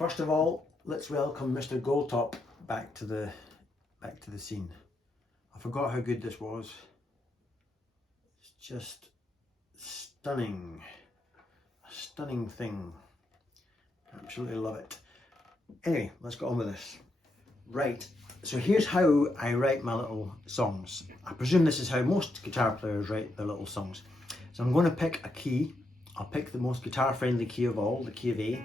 First of all, let's welcome Mr. Goldtop back to the scene. I forgot how good this was. It's just stunning, a stunning thing. Absolutely love it. Anyway, let's get on with this. Right, so here's how I write my little songs. I presume this is how most guitar players write their little songs. So I'm going to pick a key. I'll pick the most guitar friendly key of all, the key of A.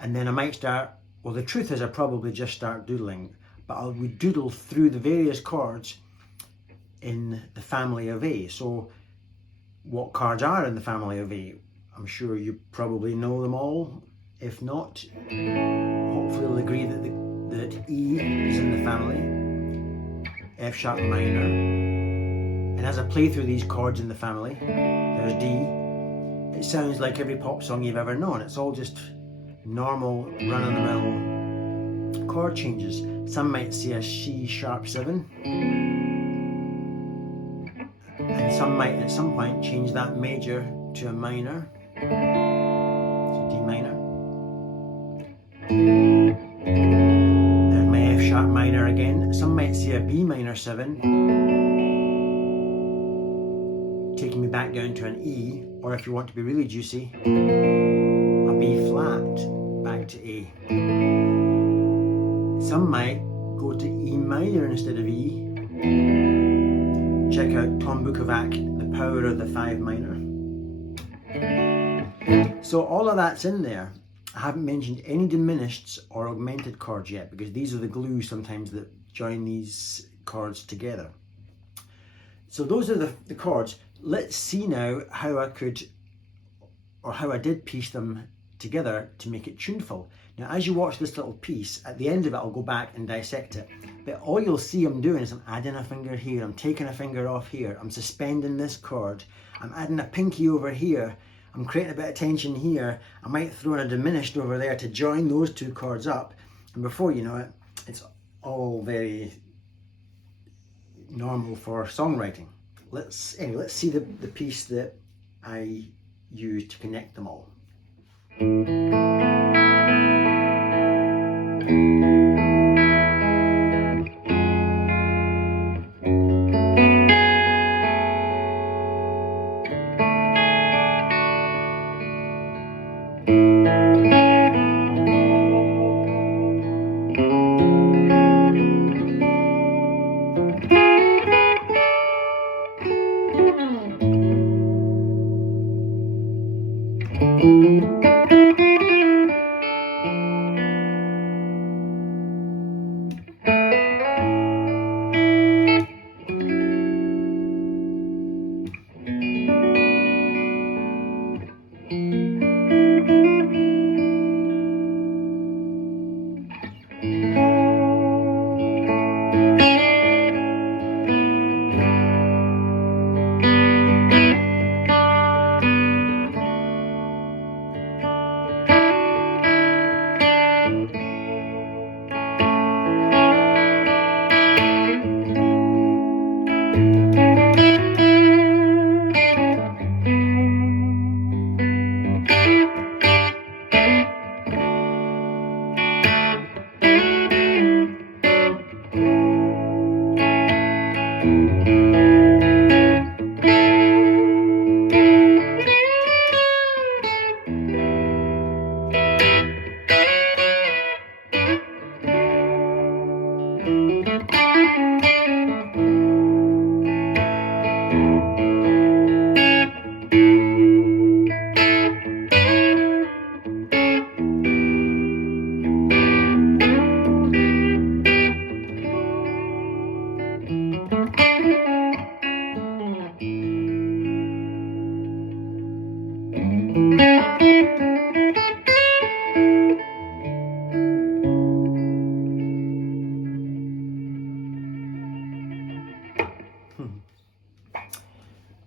And then I might start, well, the truth is I probably just start doodling, but I would doodle through the various chords in the family of A. So what chords are in the family of A? I'm sure you probably know them all. If not, hopefully you'll agree that E is in the family, F sharp minor, and as I play through these chords in the family, there's D. It sounds like every pop song you've ever known. It's all just normal run-of-the-mill chord changes. Some might say a C sharp 7, and some might at some point change that major to a minor, so D minor. There's my F sharp minor again. Some might say a B minor 7, taking me back down to an E, or if you want to be really juicy, a B flat back to A. Some might go to E minor instead of E. Check out Tom Bukovac, The Power of the 5 minor. So all of that's in there. I haven't mentioned any diminished or augmented chords yet, because these are the glue sometimes that join these chords together. So those are the chords. Let's see now how I could, or how I did piece them together to make it tuneful. Now as you watch this little piece, at the end of it I'll go back and dissect it, but all you'll see I'm doing is I'm adding a finger here, I'm taking a finger off here, I'm suspending this chord, I'm adding a pinky over here, I'm creating a bit of tension here, I might throw in a diminished over there to join those two chords up, and before you know it, it's all very normal for songwriting. Let's see the piece that I used to connect them all.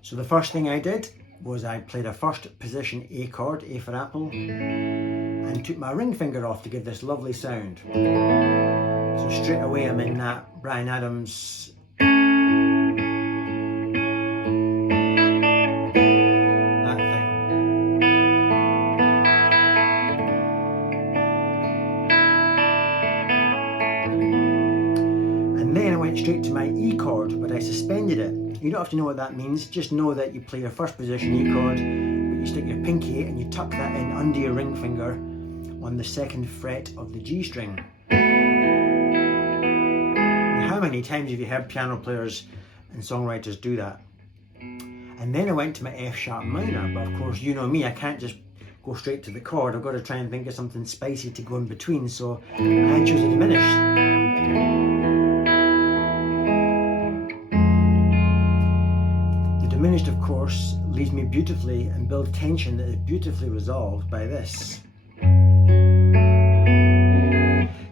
So the first thing I did was I played a first position A chord, A for apple, and took my ring finger off to give this lovely sound. So straight away I'm in that Bryan Adams that thing. suspended it. You don't have to know what that means, just know that you play your first position A chord, but you stick your pinky and you tuck that in under your ring finger on the 2nd fret of the G string. Now, how many times have you heard piano players and songwriters do that? And then I went to my F sharp minor, but of course you know me, I can't just go straight to the chord. I've got to try and think of something spicy to go in between, so I chose a diminished. The diminished, of course, leads me beautifully and builds tension that is beautifully resolved by this.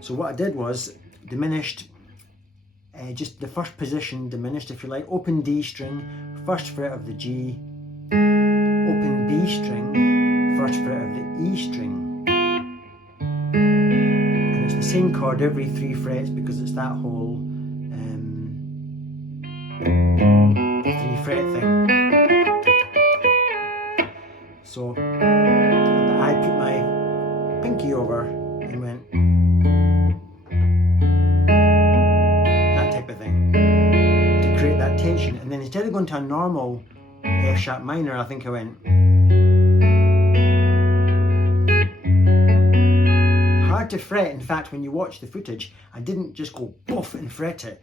So what I did was diminished, just the first position diminished, if you like, open D string, 1st fret of the G, open B string, 1st fret of the E string, and it's the same chord every 3 frets because it's that whole 3 fret thing. So I put my pinky over and went that type of thing to create that tension, and then instead of going to a normal F sharp minor, I think I went hard to fret. In fact, when you watch the footage, I didn't just go boof and fret it.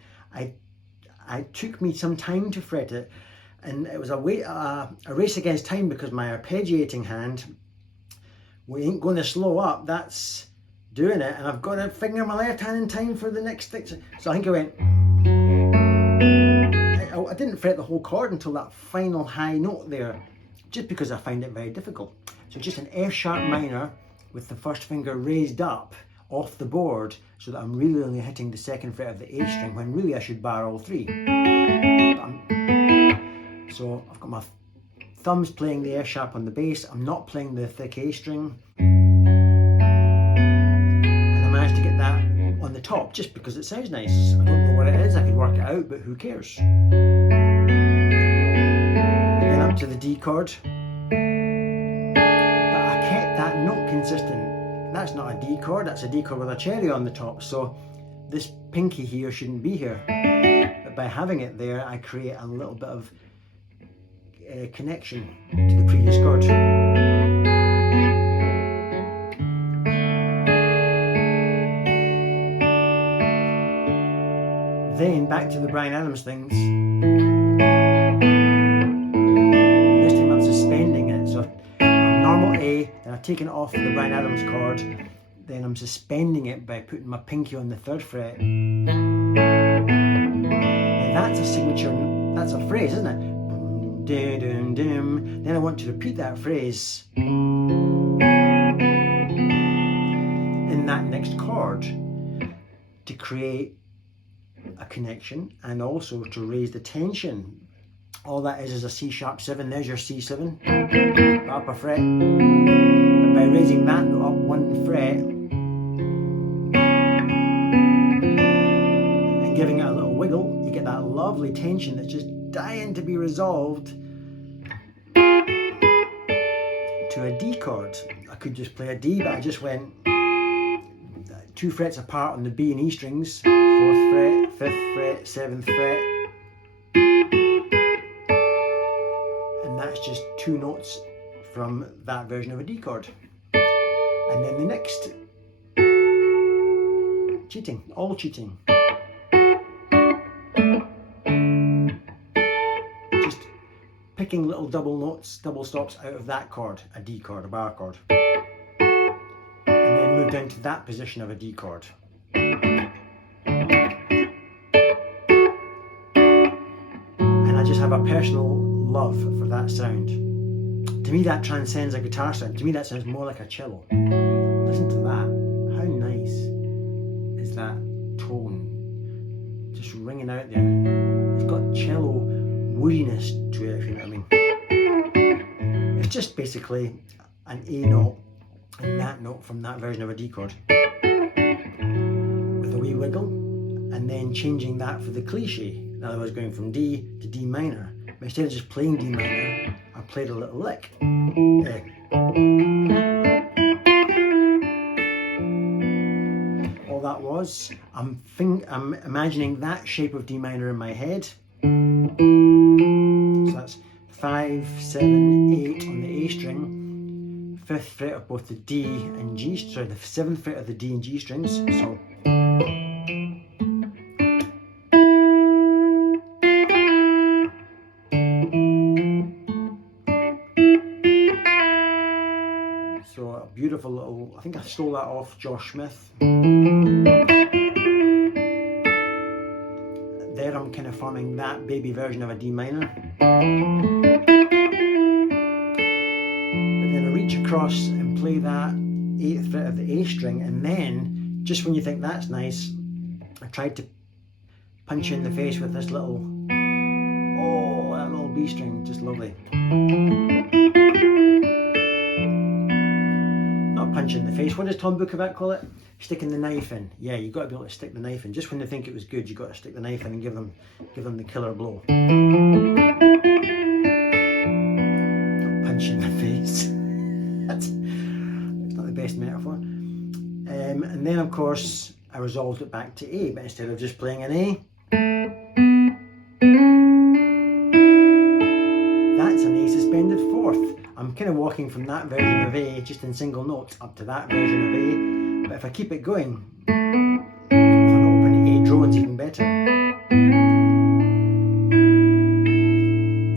I took me some time to fret it, and it was a race against time because my arpeggiating hand, we ain't going to slow up, that's doing it, and I've got to finger my left hand in time for the next thing. So I think I went, I didn't fret the whole chord until that final high note there, just because I find it very difficult. So just an F sharp minor with the 1st finger raised up off the board, so that I'm really only hitting the 2nd fret of the A string when really I should bar all 3. So I've got my thumbs playing the F sharp on the bass, I'm not playing the thick A string, and I managed to get that on the top just because it sounds nice. I don't know what it is, I could work it out, but who cares? Then up to the D chord, but I kept that note consistent. That's not a D chord, that's a D chord with a cherry on the top, so this pinky here shouldn't be here. But by having it there, I create a little bit of connection to the previous chord. Then back to the Bryan Adams things. This time I'm suspending it, so normal A, then I've taken it off the Bryan Adams chord, then I'm suspending it by putting my pinky on the 3rd fret. And that's a signature, that's a phrase, isn't it? Then I want to repeat that phrase in that next chord to create a connection and also to raise the tension. All that is a C sharp 7, there's your C7, upper fret, but by raising that note up 1 fret and giving it a little wiggle, you get that lovely tension that's just dying to be resolved to a D chord. I could just play a D, but I just went 2 frets apart on the B and E strings, 4th fret, 5th fret, 7th fret, and that's just 2 notes from that version of a D chord. And then the next, cheating, all cheating. Just picking little double notes, double stops out of that chord, a D chord, a bar chord. And then move down to that position of a D chord. And I just have a personal love for that sound. To me that transcends a guitar sound. To me that sounds more like a cello. Listen to that. How nice is that tone? Just ringing out there. It's got cello woodiness to it, if you know what I mean. It's just basically an A note and that note from that version of a D chord with a wee wiggle, and then changing that for the cliche. In other words, going from D to D minor. But instead of just playing D minor, I played a little lick. All that was, I'm imagining that shape of D minor in my head, and So that's 5, 7, 8 on the A string, 5th fret of both the D and G, sorry, the 7th fret of the D and G strings. So a beautiful little, I think I stole that off Josh Smith. There I'm kind of forming that baby version of a D minor. But then I reach across and play that 8th fret of the A string, and then, just when you think that's nice, I tried to punch you in the face with this little, oh, that little B string, just lovely. Not punch in the face, what does Tom Bukovac call it? Sticking the knife in. Yeah, you've got to be able to stick the knife in. Just when they think it was good, you've got to stick the knife in and give them the killer blow. Not punch in the face. That's not the best metaphor. And then of course I resolved it back to A, but instead of just playing an A, that's an A suspended 4th. I'm kind of walking from that version of A, just in single notes, up to that version of A. But if I keep it going, with an open A drone's even better.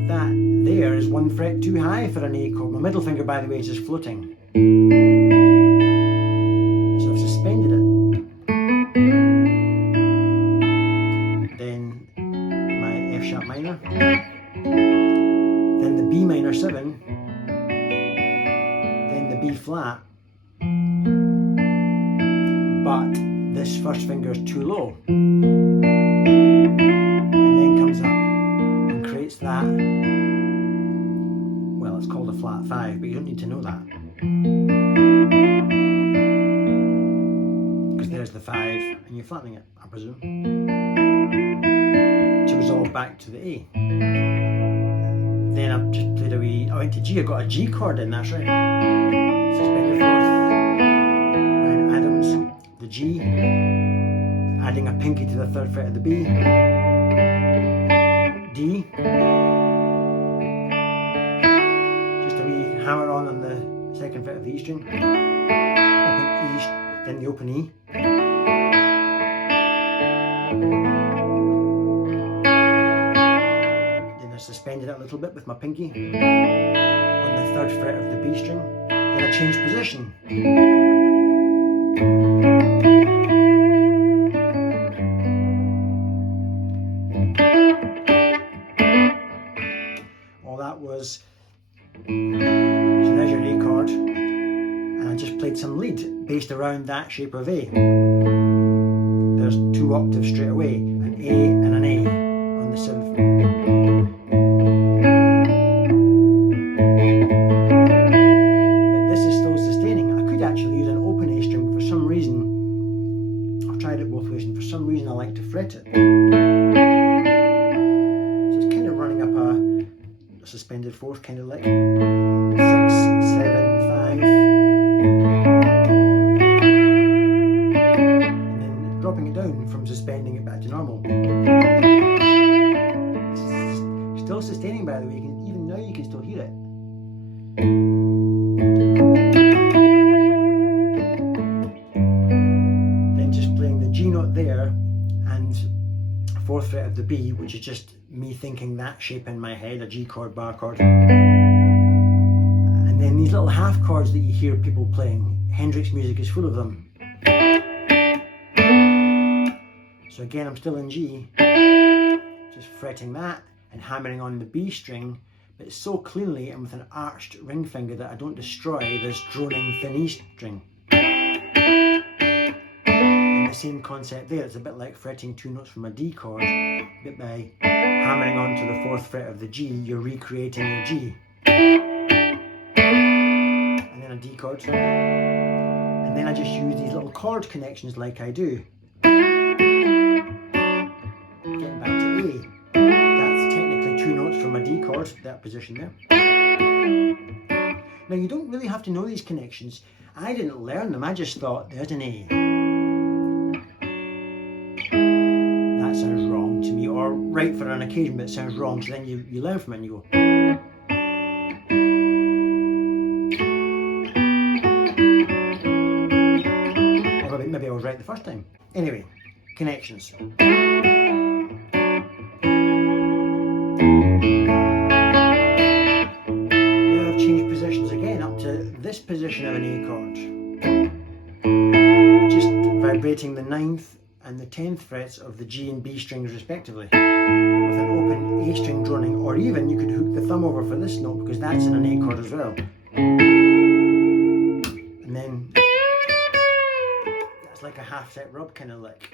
That there is 1 fret too high for an A chord. My middle finger, by the way, is just floating. So I've suspended it. Then my F sharp minor. Then the B minor 7. Then the B flat. But this first finger is too low, and then comes up and creates that, well, it's called a flat 5, but you don't need to know that, because there's the 5 and you're flattening it, I presume, to resolve back to the A. Then I've just played a wee, I went to G, I got a G chord in, that's right, suspended 4th, Ryan Adams, the G, adding a pinky to the 3rd fret of the B, D, just a wee hammer on the 2nd fret of the E string, open E, then the open E, then I suspended it a little bit with my pinky on the 3rd fret of the B string, then I changed position. So there's your A chord, and I just played some lead based around that shape of A. There's 2 octaves straight away, an A and an A on the 7th. But this is still sustaining. I could actually use an open A string, but for some reason, I've tried it both ways, and for some reason I like to fret it. So it's kind of running up a suspended 4th, kind of like 6, 7, 5, and then dropping it down from suspending it back to normal. It's still sustaining, by the way. Even now you can still hear it. Then just playing the G note there and 4th fret of the B, which is just me thinking that shape in my head, a G chord, bar chord. And then these little half chords that you hear people playing, Hendrix music is full of them. So again, I'm still in G, just fretting that and hammering on the B string, but it's so cleanly and with an arched ring finger that I don't destroy this droning thin E string. The same concept there, it's a bit like fretting 2 notes from a D chord, but by hammering onto the 4th fret of the G, you're recreating your G. And then a D chord. And then I just use these little chord connections like I do. Getting back to A. That's technically 2 notes from a D chord, that position there. Now you don't really have to know these connections. I didn't learn them, I just thought, there's an A. That sounds wrong to me, or right for an occasion, but it sounds wrong. So then you learn from it and you go. Or maybe I was right the first time. Anyway, connections. This position of an A chord, just vibrating the 9th and the 10th frets of the G and B strings respectively, with an open A string droning, or even you could hook the thumb over for this note because that's in an A chord as well. And then that's like a half set rub kind of lick.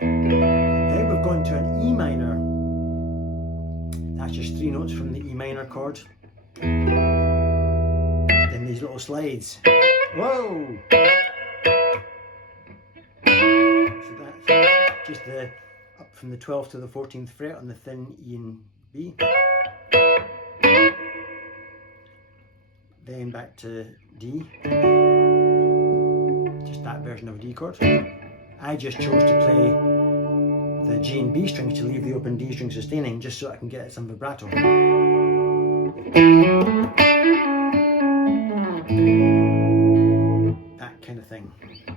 Then we've gone to an E minor. That's just 3 notes from the E minor chord. Then these little slides. Whoa! So that's just the up from the 12th to the 14th fret on the thin E and B. Then back to D. Just that version of a D chord. I just chose to play the G and B strings to leave the open D string sustaining, just so I can get some vibrato. That kind of thing.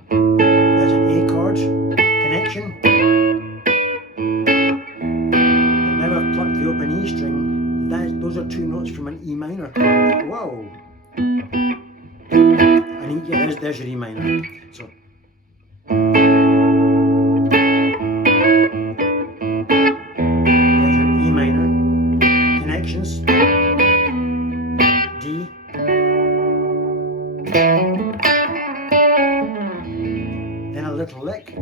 There's an A chord connection. And now I've plucked the open E string. Those are 2 notes from an E minor chord. Whoa! And yeah, there's your E minor. So. Then a little lick.